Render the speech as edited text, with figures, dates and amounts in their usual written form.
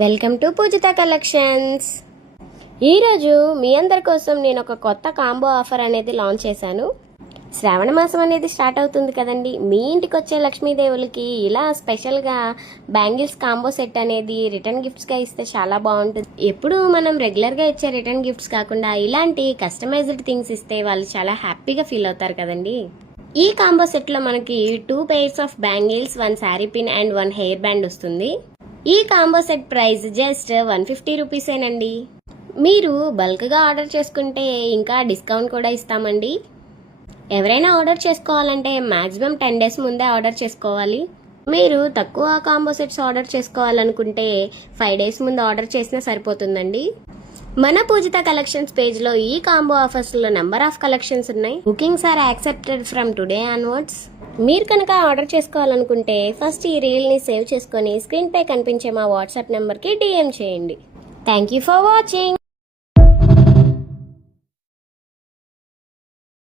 Welcome to Pujitha collections. ఈరోజు మీ అందరి కోసం నేను ఒక కొత్త కాంబో ఆఫర్ అనేది లాంచ్ చేశాను. శ్రావణ మాసం అనేది స్టార్ట్ అవుతుంది కదండి. మీ ఇంటికి వచ్చే లక్ష్మీదేవులకి ఇలా స్పెషల్గా బ్యాంగిల్స్ కాంబో సెట్ అనేది రిటర్న్ గిఫ్ట్స్గా ఇస్తే చాలా బాగుంటుంది. ఎప్పుడు మనం రెగ్యులర్గా ఇచ్చే రిటర్న్ గిఫ్ట్స్ కాకుండా ఇలాంటి కస్టమైజ్డ్ థింగ్స్ ఇస్తే వాళ్ళు చాలా హ్యాపీగా ఫీల్ అవుతారు కదండి. ఈ కాంబో సెట్లో మనకి 2 pairs of bangles, 1 sari pin and 1 hair band వస్తుంది. ఈ కాంబో సెట్ ప్రైస్ జస్ట్ 150 రూపీసేనండి. మీరు బల్క్గా ఆర్డర్ చేసుకుంటే ఇంకా డిస్కౌంట్ కూడా ఇస్తామండి. ఎవరైనా ఆర్డర్ చేసుకోవాలంటే మ్యాక్సిమం 10 days ముందే ఆర్డర్ చేసుకోవాలి. మీరు తక్కువ కాంబో సెట్స్ ఆర్డర్ చేసుకోవాలనుకుంటే 5 days ముందు ఆర్డర్ చేసినా సరిపోతుందండి. మన పూజిత కలెక్షన్స్ పేజ్లో ఈ కాంబో ఆఫర్స్లో నెంబర్ ఆఫ్ కలెక్షన్స్ ఉన్నాయి. Bookings are accepted from today onwards. మీరు కనుక ఆర్డర్ చేసుకోవాలనుకుంటే ఫస్ట్ ఈ రీల్ని సేవ్ చేసుకొని స్క్రీన్పై కనిపించే మా వాట్సాప్ నెంబర్కి DM చేయండి. Thank you for watching.